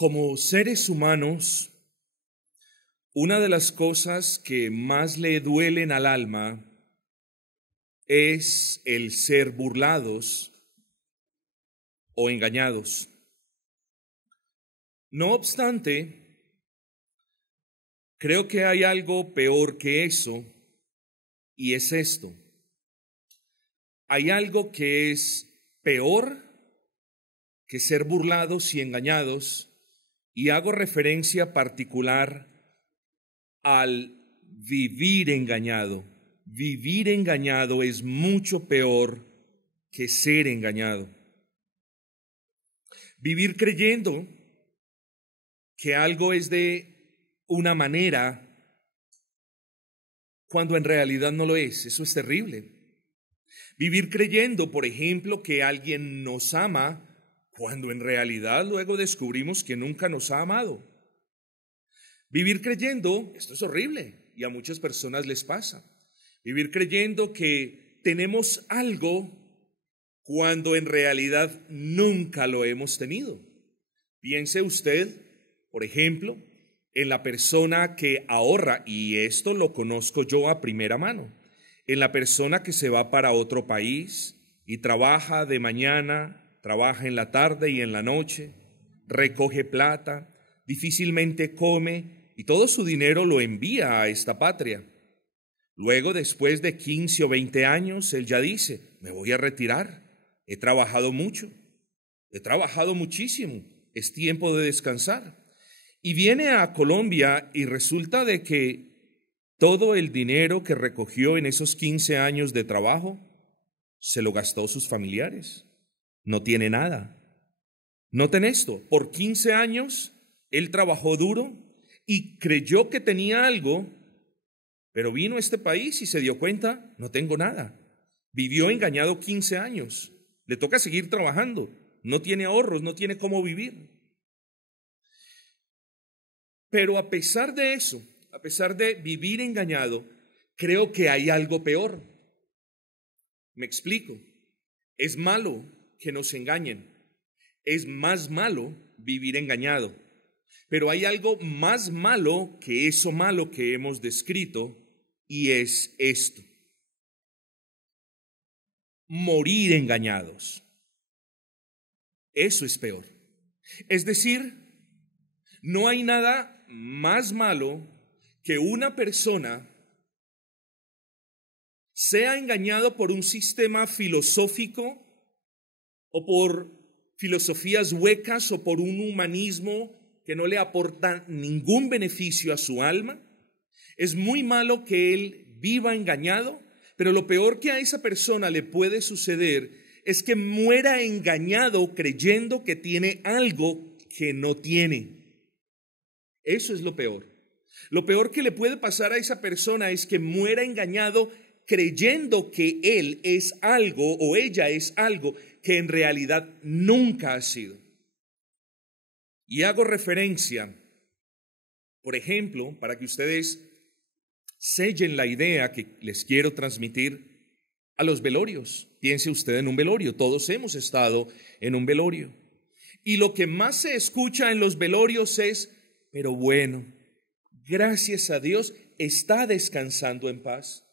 Como seres humanos, una de las cosas que más le duelen al alma es el ser burlados o engañados. No obstante, creo que hay algo peor que eso, y es esto. Hay algo que es peor que ser burlados y engañados, y hago referencia particular al vivir engañado. Vivir engañado es mucho peor que ser engañado. Vivir creyendo que algo es de una manera cuando en realidad no lo es, eso es terrible. Vivir creyendo, por ejemplo, que alguien nos ama cuando en realidad luego descubrimos que nunca nos ha amado. Vivir creyendo, esto es horrible y a muchas personas les pasa. Vivir creyendo que tenemos algo cuando en realidad nunca lo hemos tenido. Piense usted, por ejemplo, en la persona que ahorra, y esto lo conozco yo a primera mano, en la persona que se va para otro país y trabaja de mañana, trabaja en la tarde y en la noche, recoge plata, difícilmente come y todo su dinero lo envía a esta patria. Luego, después de 15 o 20 años, él ya dice, me voy a retirar, he trabajado mucho, he trabajado muchísimo, es tiempo de descansar. Y viene a Colombia y resulta de que todo el dinero que recogió en esos 15 años de trabajo se lo gastó sus familiares. No tiene nada. Noten esto, por 15 años él trabajó duro y creyó que tenía algo, pero vino a este país y se dio cuenta, no tengo nada. Vivió engañado 15 años, le toca seguir trabajando, no tiene ahorros, no tiene cómo vivir. Pero a pesar de eso, a pesar de vivir engañado, creo que hay algo peor. Me explico, es malo que nos engañen, es más malo vivir engañado, pero hay algo más malo que eso malo que hemos descrito, y es esto: morir engañados. Eso es peor. Es decir, no hay nada más malo que una persona sea engañado por un sistema filosófico o por filosofías huecas o por un humanismo que no le aporta ningún beneficio a su alma. Es muy malo que él viva engañado, pero lo peor que a esa persona le puede suceder es que muera engañado creyendo que tiene algo que no tiene. Eso es lo peor. Lo peor que le puede pasar a esa persona es que muera engañado creyendo que él es algo o ella es algo que en realidad nunca ha sido. Y hago referencia, por ejemplo, para que ustedes sellen la idea que les quiero transmitir, a los velorios. Piense usted en un velorio, todos hemos estado en un velorio. Y lo que más se escucha en los velorios es, pero bueno, gracias a Dios, está descansando en paz.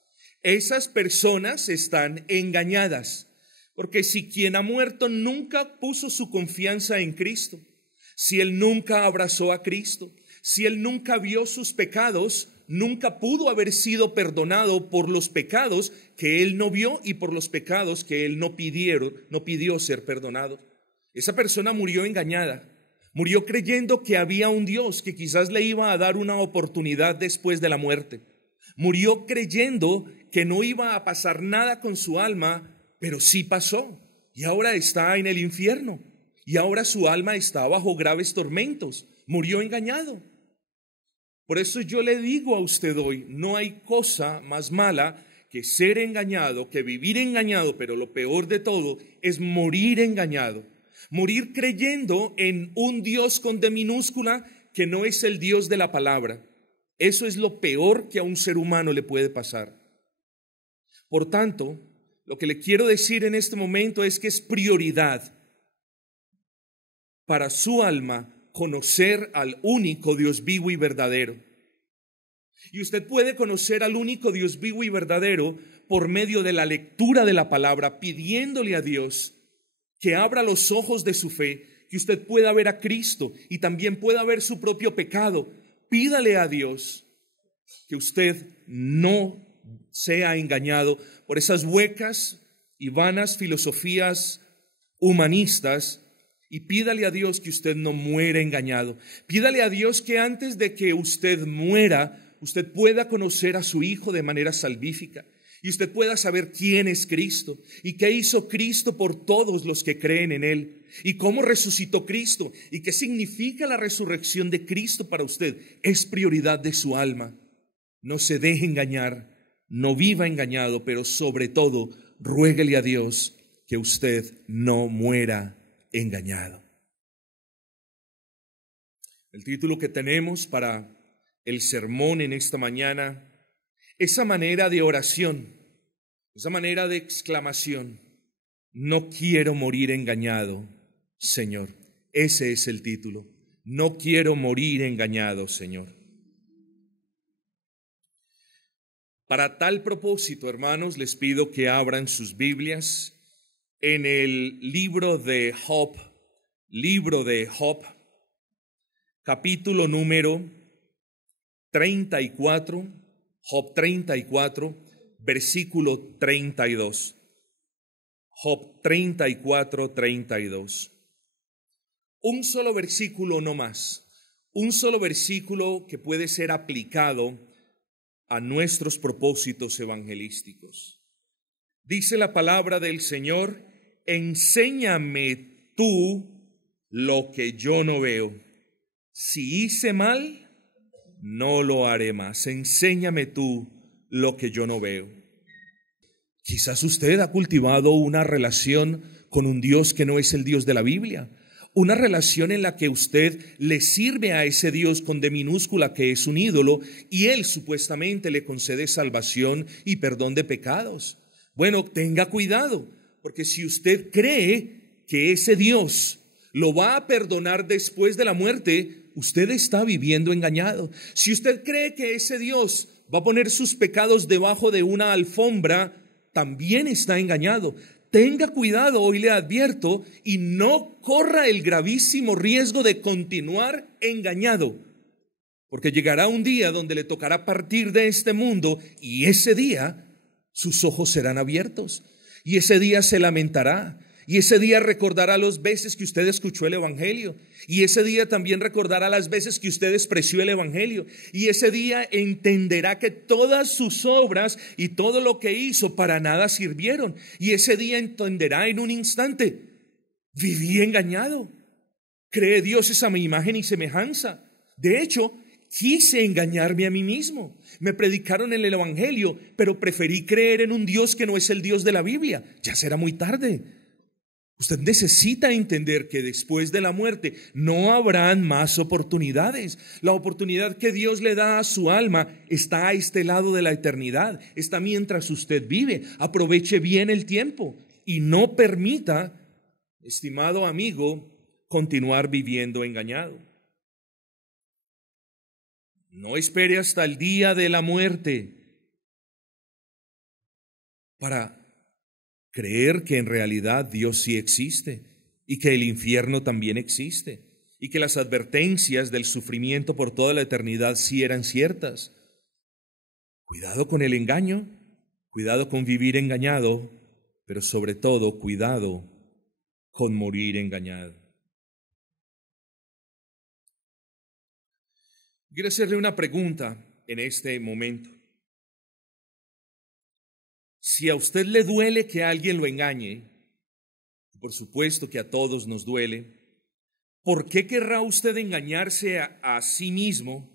Esas personas están engañadas, porque si quien ha muerto nunca puso su confianza en Cristo, si él nunca abrazó a Cristo, si él nunca vio sus pecados, nunca pudo haber sido perdonado por los pecados que él no vio y por los pecados que él no pidió ser perdonado. Esa persona murió engañada, murió creyendo que había un Dios que quizás le iba a dar una oportunidad después de la muerte. Murió creyendo que no iba a pasar nada con su alma, pero sí pasó. Y ahora está en el infierno. Y ahora su alma está bajo graves tormentos. Murió engañado. Por eso yo le digo a usted hoy, no hay cosa más mala que ser engañado, que vivir engañado, pero lo peor de todo es morir engañado. Morir creyendo en un Dios con D minúscula que no es el Dios de la palabra. Eso es lo peor que a un ser humano le puede pasar. Por tanto, lo que le quiero decir en este momento es que es prioridad para su alma conocer al único Dios vivo y verdadero. Y usted puede conocer al único Dios vivo y verdadero por medio de la lectura de la palabra, pidiéndole a Dios que abra los ojos de su fe, que usted pueda ver a Cristo y también pueda ver su propio pecado. Pídale a Dios que usted no sea engañado por esas huecas y vanas filosofías humanistas, y pídale a Dios que usted no muera engañado. Pídale a Dios que antes de que usted muera, usted pueda conocer a su Hijo de manera salvífica y usted pueda saber quién es Cristo y qué hizo Cristo por todos los que creen en Él y cómo resucitó Cristo y qué significa la resurrección de Cristo para usted. Es prioridad de su alma. No se deje engañar, no viva engañado, pero sobre todo, ruéguele a Dios que usted no muera engañado. El título que tenemos para el sermón en esta mañana, esa manera de oración, esa manera de exclamación: no quiero morir engañado, Señor. Ese es el título. No quiero morir engañado, Señor. Para tal propósito, hermanos, les pido que abran sus Biblias en el libro de Job, capítulo número 34, Job 34, versículo 32. Job 34, 32. Un solo versículo no más, un solo versículo que puede ser aplicado a nuestros propósitos evangelísticos. Dice la palabra del Señor: enséñame tú lo que yo no veo. Si hice mal, no lo haré más. Enséñame tú lo que yo no veo. Quizás usted ha cultivado una relación con un Dios que no es el Dios de la Biblia. Una relación en la que usted le sirve a ese Dios con D minúscula que es un ídolo y Él supuestamente le concede salvación y perdón de pecados. Bueno, tenga cuidado, porque si usted cree que ese Dios lo va a perdonar después de la muerte, usted está viviendo engañado. Si usted cree que ese Dios va a poner sus pecados debajo de una alfombra, también está engañado. Tenga cuidado, hoy le advierto, y no corra el gravísimo riesgo de continuar engañado, porque llegará un día donde le tocará partir de este mundo y ese día sus ojos serán abiertos y ese día se lamentará y ese día recordará las veces que usted escuchó el Evangelio y ese día también recordará las veces que usted despreció el Evangelio y ese día entenderá que todas sus obras y todo lo que hizo para nada sirvieron y ese día entenderá en un instante: viví engañado, creé dioses a mi imagen y semejanza. De hecho, quise engañarme a mí mismo. Me predicaron el Evangelio, pero preferí creer en un Dios que no es el Dios de la Biblia. Ya será muy tarde. Usted necesita entender que después de la muerte no habrán más oportunidades. La oportunidad que Dios le da a su alma está a este lado de la eternidad. Está mientras usted vive. Aproveche bien el tiempo y no permita, estimado amigo, continuar viviendo engañado. No espere hasta el día de la muerte para creer que en realidad Dios sí existe y que el infierno también existe y que las advertencias del sufrimiento por toda la eternidad sí eran ciertas. Cuidado con el engaño, cuidado con vivir engañado, pero sobre todo cuidado con morir engañado. Quiero hacerle una pregunta en este momento. Si a usted le duele que alguien lo engañe, por supuesto que a todos nos duele, ¿por qué querrá usted engañarse a sí mismo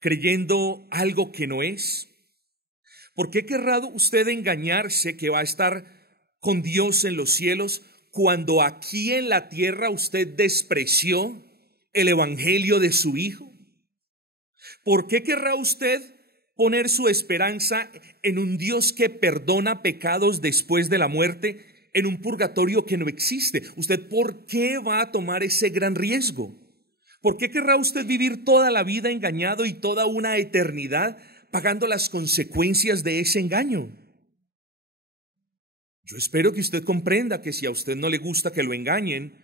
creyendo algo que no es? ¿Por qué querrá usted engañarse que va a estar con Dios en los cielos cuando aquí en la tierra usted despreció el evangelio de su Hijo? ¿Por qué querrá usted poner su esperanza en un Dios que perdona pecados después de la muerte, en un purgatorio que no existe. ¿Usted por qué va a tomar ese gran riesgo? ¿Por qué querrá usted vivir toda la vida engañado y toda una eternidad pagando las consecuencias de ese engaño? Yo espero que usted comprenda que si a usted no le gusta que lo engañen,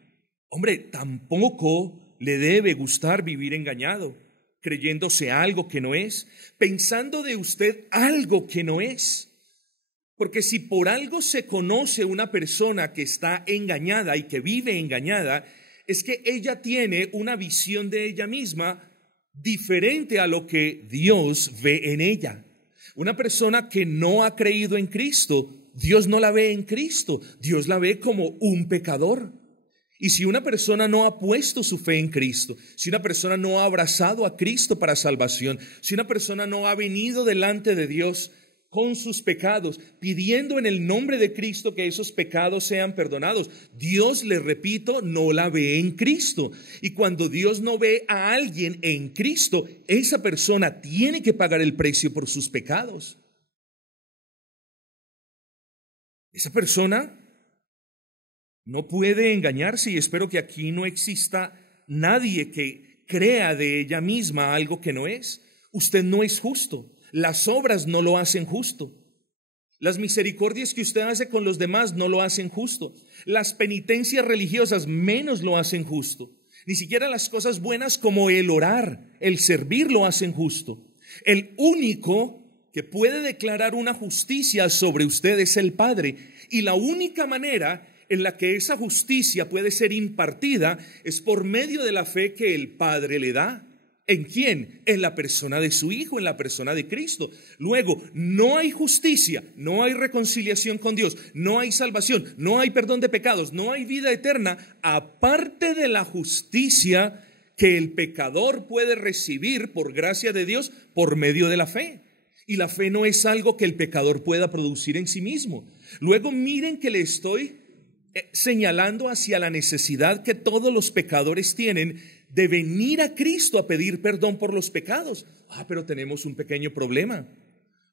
hombre, tampoco le debe gustar vivir engañado, creyéndose algo que no es, pensando de usted algo que no es. Porque si por algo se conoce una persona que está engañada y que vive engañada, es que ella tiene una visión de ella misma diferente a lo que Dios ve en ella. Una persona que no ha creído en Cristo, Dios no la ve en Cristo, Dios la ve como un pecador. Y si una persona no ha puesto su fe en Cristo, si una persona no ha abrazado a Cristo para salvación, si una persona no ha venido delante de Dios con sus pecados, pidiendo en el nombre de Cristo que esos pecados sean perdonados, Dios, le repito, no la ve en Cristo. Y cuando Dios no ve a alguien en Cristo, esa persona tiene que pagar el precio por sus pecados. Esa persona no puede engañarse, y espero que aquí no exista nadie que crea de ella misma algo que no es. Usted no es justo. Las obras no lo hacen justo. Las misericordias que usted hace con los demás no lo hacen justo. Las penitencias religiosas menos lo hacen justo. Ni siquiera las cosas buenas como el orar, el servir lo hacen justo. El único que puede declarar una justicia sobre usted es el Padre. Y la única manera en la que esa justicia puede ser impartida es por medio de la fe que el Padre le da. ¿En quién? En la persona de su Hijo, en la persona de Cristo. Luego, no hay justicia, no hay reconciliación con Dios, no hay salvación, no hay perdón de pecados, no hay vida eterna, aparte de la justicia que el pecador puede recibir por gracia de Dios por medio de la fe. Y la fe no es algo que el pecador pueda producir en sí mismo. Luego, miren que le estoy señalando hacia la necesidad que todos los pecadores tienen de venir a Cristo a pedir perdón por los pecados. Pero tenemos un pequeño problema.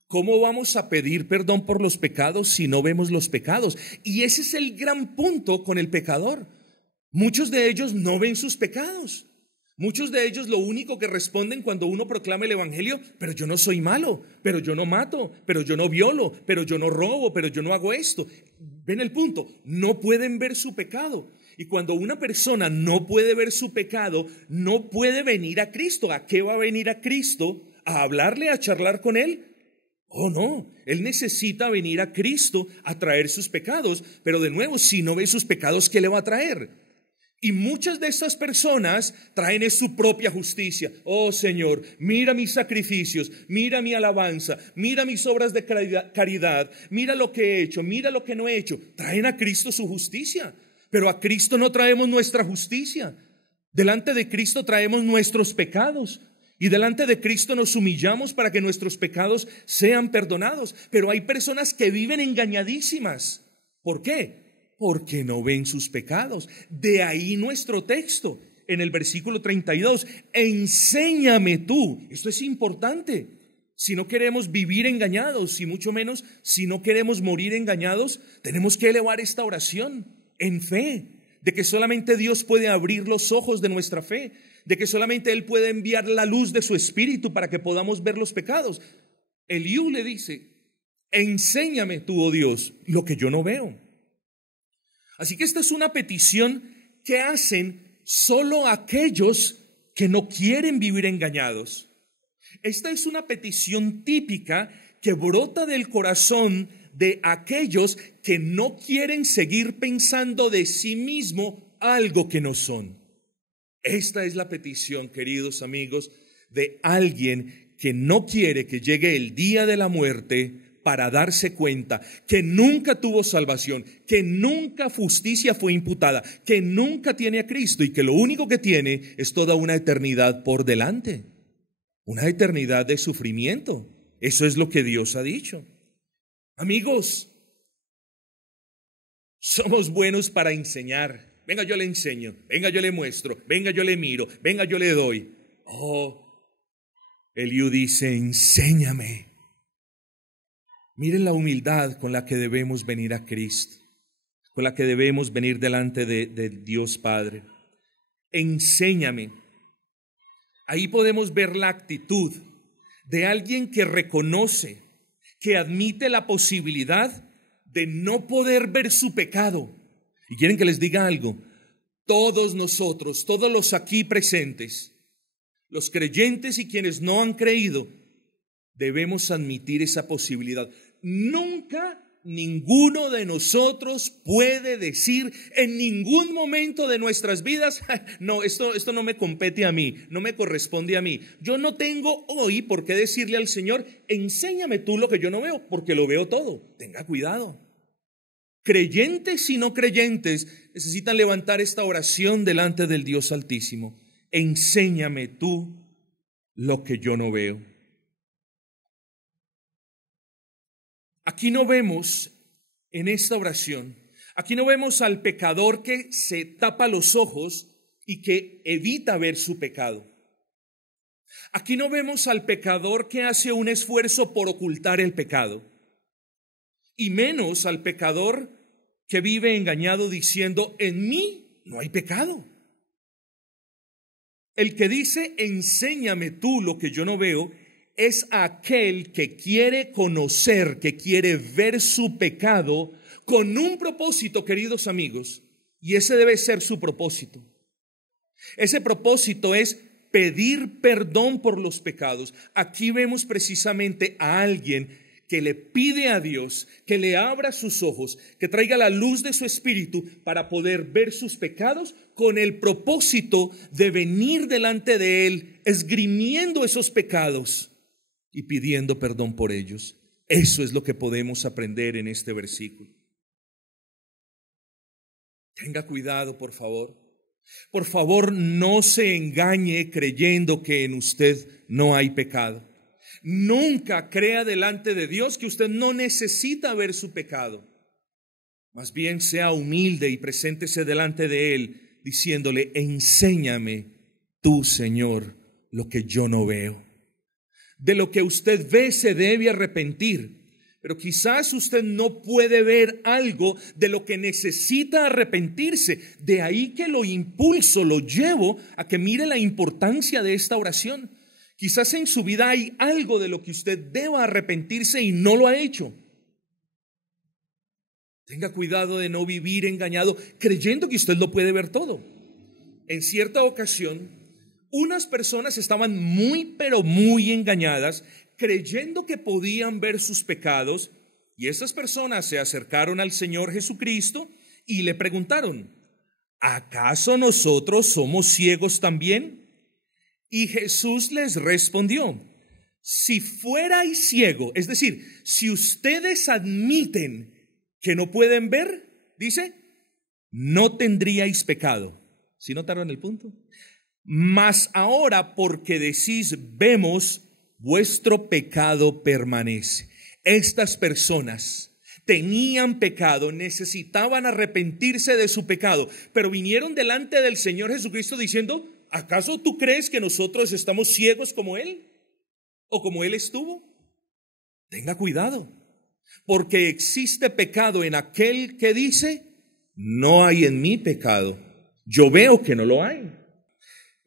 ¿Cómo vamos a pedir perdón por los pecados si no vemos los pecados? Y ese es el gran punto con el pecador. Muchos de ellos no ven sus pecados. Muchos de ellos lo único que responden cuando uno proclama el evangelio: pero yo no soy malo, pero yo no mato, pero yo no violo, pero yo no robo, pero yo no hago esto. ¿Ven el punto? No pueden ver su pecado. Y cuando una persona no puede ver su pecado, no puede venir a Cristo. ¿A qué va a venir a Cristo? ¿A hablarle, a charlar con Él? Oh, no, Él necesita venir a Cristo a traer sus pecados. Pero de nuevo, si no ve sus pecados, ¿qué le va a traer? Y muchas de estas personas traen su propia justicia. Oh Señor, mira mis sacrificios, mira mi alabanza, mira mis obras de caridad, mira lo que he hecho, mira lo que no he hecho. Traen a Cristo su justicia, pero a Cristo no traemos nuestra justicia. Delante de Cristo traemos nuestros pecados. Y delante de Cristo nos humillamos para que nuestros pecados sean perdonados. Pero hay personas que viven engañadísimas. ¿Por qué? Porque no ven sus pecados. De ahí nuestro texto en el versículo 32. Enséñame tú. Esto es importante. Si no queremos vivir engañados, y mucho menos si no queremos morir engañados, tenemos que elevar esta oración en fe, de que solamente Dios puede abrir los ojos de nuestra fe, de que solamente Él puede enviar la luz de su Espíritu para que podamos ver los pecados. Eliú le dice: enséñame tú, oh Dios, lo que yo no veo. Así que esta es una petición que hacen solo aquellos que no quieren vivir engañados. Esta es una petición típica que brota del corazón de aquellos que no quieren seguir pensando de sí mismo algo que no son. Esta es la petición, queridos amigos, de alguien que no quiere que llegue el día de la muerte para darse cuenta que nunca tuvo salvación, que nunca justicia fue imputada, que nunca tiene a Cristo y que lo único que tiene es toda una eternidad por delante. Una eternidad de sufrimiento. Eso es lo que Dios ha dicho. Amigos, somos buenos para enseñar. Venga, yo le enseño. Venga, yo le muestro. Venga, yo le miro. Venga, yo le doy. Oh, Eliú dice: enséñame. Miren la humildad con la que debemos venir a Cristo. con la que debemos venir delante de Dios Padre. Enséñame. Ahí podemos ver la actitud de alguien que reconoce, que admite la posibilidad de no poder ver su pecado. Y quieren que les diga algo. Todos nosotros, todos los aquí presentes, los creyentes y quienes no han creído, debemos admitir esa posibilidad. Nunca ninguno de nosotros puede decir en ningún momento de nuestras vidas, no, esto no me compete a mí, no me corresponde a mí. Yo no tengo hoy por qué decirle al Señor, enséñame tú lo que yo no veo, porque lo veo todo. Tenga cuidado. Creyentes y no creyentes necesitan levantar esta oración delante del Dios Altísimo. Enséñame tú lo que yo no veo. Aquí no vemos en esta oración, aquí no vemos al pecador que se tapa los ojos y que evita ver su pecado. Aquí no vemos al pecador que hace un esfuerzo por ocultar el pecado. Y menos al pecador que vive engañado diciendo, en mí no hay pecado. El que dice, enséñame tú lo que yo no veo, es aquel que quiere conocer, que quiere ver su pecado con un propósito, queridos amigos, y ese debe ser su propósito. Ese propósito es pedir perdón por los pecados. Aquí vemos precisamente a alguien que le pide a Dios que le abra sus ojos, que traiga la luz de su espíritu para poder ver sus pecados con el propósito de venir delante de Él, esgrimiendo esos pecados y pidiendo perdón por ellos. Eso es lo que podemos aprender en este versículo. Tenga cuidado, por favor. Por favor, no se engañe creyendo que en usted no hay pecado. Nunca crea delante de Dios que usted no necesita ver su pecado. Más bien sea humilde y preséntese delante de Él diciéndole, enséñame tú, Señor, lo que yo no veo. De lo que usted ve se debe arrepentir, pero quizás usted no puede ver algo de lo que necesita arrepentirse. De ahí que lo impulso, lo llevo a que mire la importancia de esta oración. Quizás en su vida hay algo de lo que usted deba arrepentirse y no lo ha hecho. Tenga cuidado de no vivir engañado creyendo que usted lo puede ver todo. En cierta ocasión, unas personas estaban pero muy engañadas, creyendo que podían ver sus pecados, y estas personas se acercaron al Señor Jesucristo y le preguntaron, ¿acaso nosotros somos ciegos también? Y Jesús les respondió, si fuerais ciego, es decir, si ustedes admiten que no pueden ver, dice, no tendríais pecado. ¿Sí notaron el punto? Mas ahora porque decís, vemos, vuestro pecado permanece. Estas personas tenían pecado, necesitaban arrepentirse de su pecado, pero vinieron delante del Señor Jesucristo diciendo, ¿acaso tú crees que nosotros estamos ciegos como Él? ¿O como Él estuvo? Tenga cuidado, porque existe pecado en aquel que dice, no hay en mí pecado. Yo veo que no lo hay.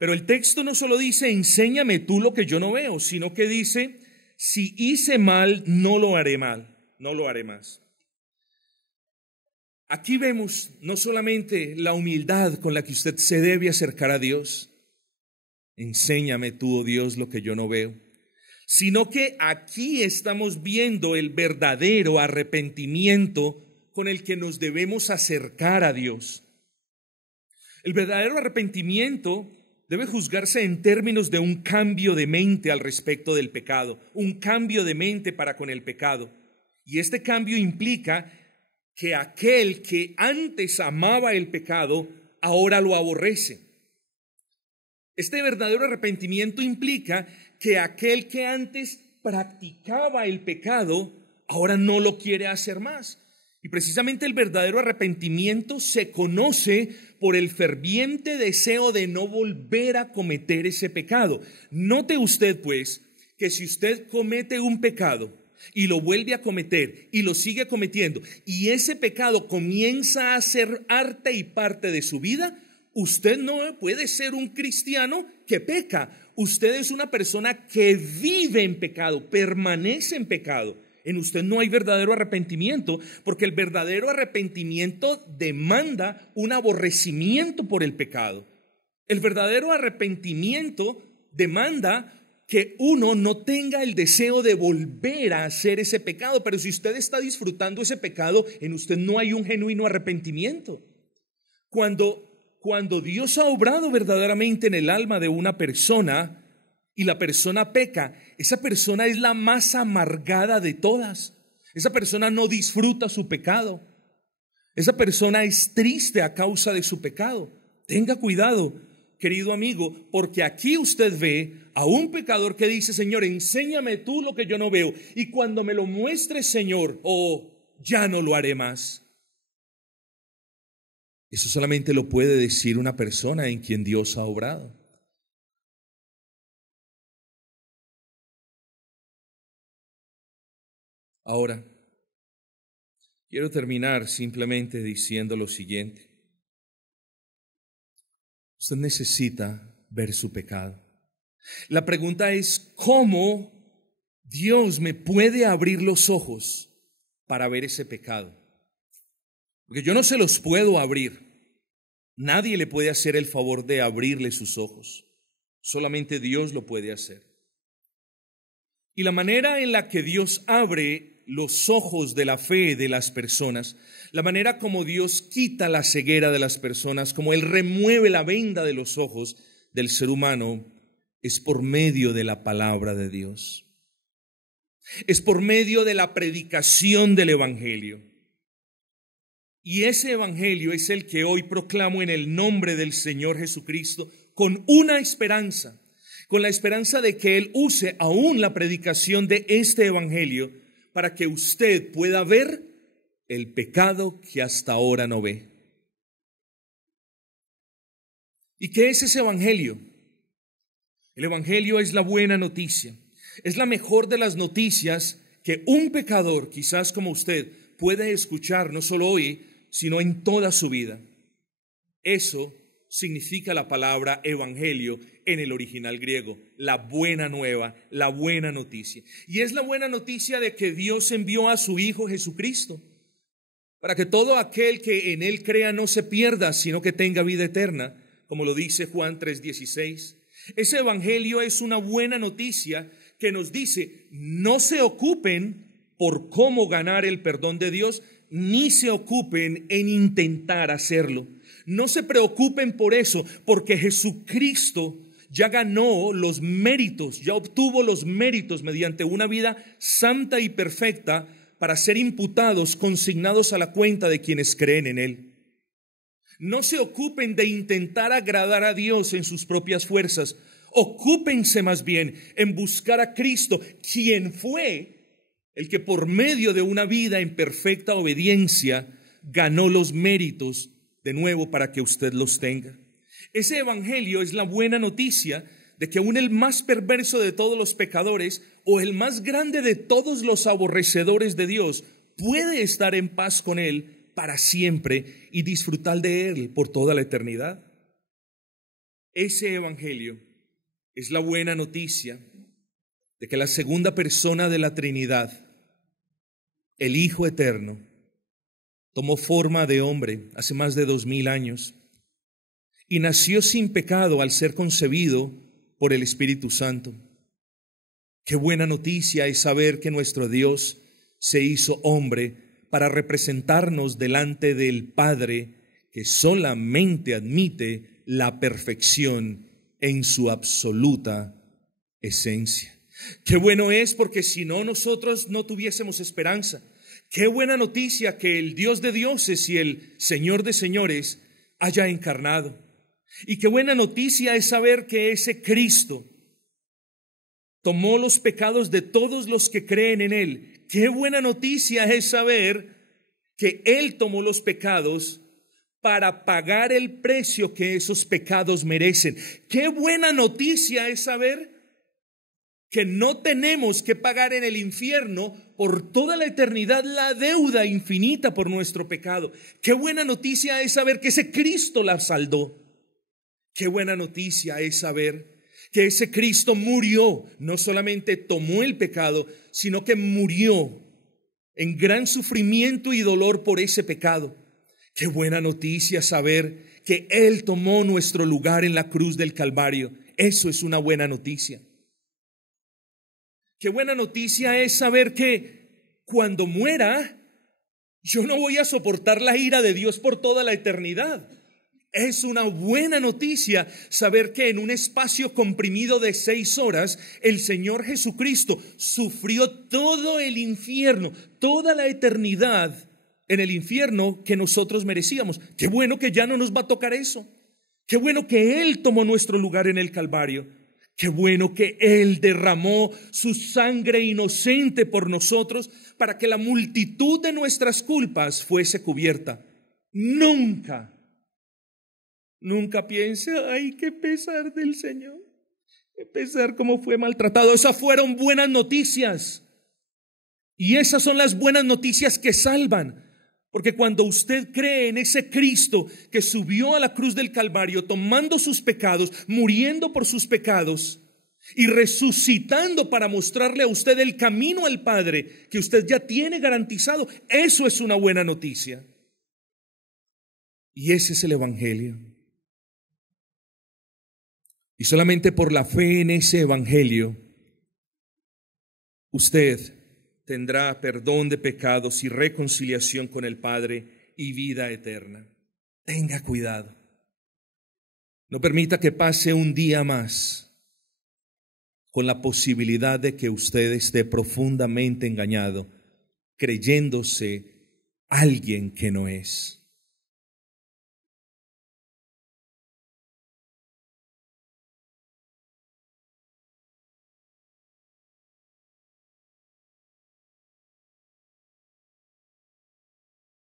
Pero el texto no solo dice, enséñame tú lo que yo no veo, sino que dice, si hice mal, no lo haré mal, no lo haré más. Aquí vemos no solamente la humildad con la que usted se debe acercar a Dios, enséñame tú, oh Dios, lo que yo no veo, sino que aquí estamos viendo el verdadero arrepentimiento con el que nos debemos acercar a Dios. El verdadero arrepentimiento debe juzgarse en términos de un cambio de mente al respecto del pecado, un cambio de mente para con el pecado. Y este cambio implica que aquel que antes amaba el pecado, ahora lo aborrece. Este verdadero arrepentimiento implica que aquel que antes practicaba el pecado, ahora no lo quiere hacer más. Y precisamente el verdadero arrepentimiento se conoce por el ferviente deseo de no volver a cometer ese pecado. Note usted, pues, que si usted comete un pecado y lo vuelve a cometer y lo sigue cometiendo, y ese pecado comienza a ser arte y parte de su vida, usted no puede ser un cristiano que peca. Usted es una persona que vive en pecado, permanece en pecado. En usted no hay verdadero arrepentimiento, porque el verdadero arrepentimiento demanda un aborrecimiento por el pecado. El verdadero arrepentimiento demanda que uno no tenga el deseo de volver a hacer ese pecado, pero si usted está disfrutando ese pecado, en usted no hay un genuino arrepentimiento. Cuando Dios ha obrado verdaderamente en el alma de una persona y la persona peca, esa persona es la más amargada de todas. Esa persona no disfruta su pecado. Esa persona es triste a causa de su pecado. Tenga cuidado, querido amigo, porque aquí usted ve a un pecador que dice: Señor, enséñame tú lo que yo no veo, y cuando me lo muestres, Señor, ya no lo haré más. Eso solamente lo puede decir una persona en quien Dios ha obrado. Ahora, quiero terminar simplemente diciendo lo siguiente. Usted necesita ver su pecado. La pregunta es: ¿cómo Dios me puede abrir los ojos para ver ese pecado? Porque yo no se los puedo abrir. Nadie le puede hacer el favor de abrirle sus ojos. Solamente Dios lo puede hacer. Y la manera en la que Dios abre los ojos de la fe de las personas, la manera como Dios quita la ceguera de las personas, como Él remueve la venda de los ojos del ser humano, es por medio de la palabra de Dios. Es por medio de la predicación del Evangelio. Y ese Evangelio es el que hoy proclamo en el nombre del Señor Jesucristo, con una esperanza, con la esperanza de que Él use aún la predicación de este Evangelio para que usted pueda ver el pecado que hasta ahora no ve. ¿Y qué es ese Evangelio? El Evangelio es la buena noticia. Es la mejor de las noticias que un pecador, quizás como usted, puede escuchar no solo hoy, sino en toda su vida. Eso significa la palabra evangelio en el original griego, la buena nueva, la buena noticia. Y es la buena noticia de que Dios envió a su Hijo Jesucristo para que todo aquel que en Él crea no se pierda, sino que tenga vida eterna, como lo dice Juan 3:16. Ese evangelio es una buena noticia que nos dice: no se ocupen por cómo ganar el perdón de Dios, ni se ocupen en intentar hacerlo. No se preocupen por eso, porque Jesucristo ya ganó los méritos, ya obtuvo los méritos mediante una vida santa y perfecta para ser imputados, consignados a la cuenta de quienes creen en Él. No se ocupen de intentar agradar a Dios en sus propias fuerzas. Ocúpense más bien en buscar a Cristo, quien fue el que por medio de una vida en perfecta obediencia ganó los méritos de nuevo para que usted los tenga. Ese evangelio es la buena noticia de que aún el más perverso de todos los pecadores o el más grande de todos los aborrecedores de Dios puede estar en paz con Él para siempre y disfrutar de Él por toda la eternidad. Ese evangelio es la buena noticia de que la segunda persona de la Trinidad, el Hijo Eterno, tomó forma de hombre hace más de 2000 años y nació sin pecado al ser concebido por el Espíritu Santo. Qué buena noticia es saber que nuestro Dios se hizo hombre para representarnos delante del Padre, que solamente admite la perfección en su absoluta esencia. Qué bueno es, porque si no, nosotros no tuviésemos esperanza. Qué buena noticia que el Dios de dioses y el Señor de señores haya encarnado. Y qué buena noticia es saber que ese Cristo tomó los pecados de todos los que creen en Él. Qué buena noticia es saber que Él tomó los pecados para pagar el precio que esos pecados merecen. Qué buena noticia es saber que no tenemos que pagar en el infierno por toda la eternidad la deuda infinita por nuestro pecado. Qué buena noticia es saber que ese Cristo la saldó. Qué buena noticia es saber que ese Cristo murió, no solamente tomó el pecado, sino que murió en gran sufrimiento y dolor por ese pecado. Qué buena noticia saber que Él tomó nuestro lugar en la cruz del Calvario. Eso es una buena noticia. Qué buena noticia es saber que cuando muera, yo no voy a soportar la ira de Dios por toda la eternidad. Es una buena noticia saber que en un espacio comprimido de 6 horas, el Señor Jesucristo sufrió todo el infierno, toda la eternidad en el infierno que nosotros merecíamos. Qué bueno que ya no nos va a tocar eso. Qué bueno que Él tomó nuestro lugar en el Calvario. Qué bueno que Él derramó su sangre inocente por nosotros para que la multitud de nuestras culpas fuese cubierta. Nunca piense, ay, qué pesar del Señor, qué pesar cómo fue maltratado. Esas fueron buenas noticias. Y esas son las buenas noticias que salvan. Porque cuando usted cree en ese Cristo que subió a la cruz del Calvario, tomando sus pecados, muriendo por sus pecados y resucitando para mostrarle a usted el camino al Padre que usted ya tiene garantizado, eso es una buena noticia. Y ese es el Evangelio. Y solamente por la fe en ese Evangelio, usted tendrá perdón de pecados y reconciliación con el Padre y vida eterna. Tenga cuidado. No permita que pase un día más con la posibilidad de que usted esté profundamente engañado, creyéndose alguien que no es.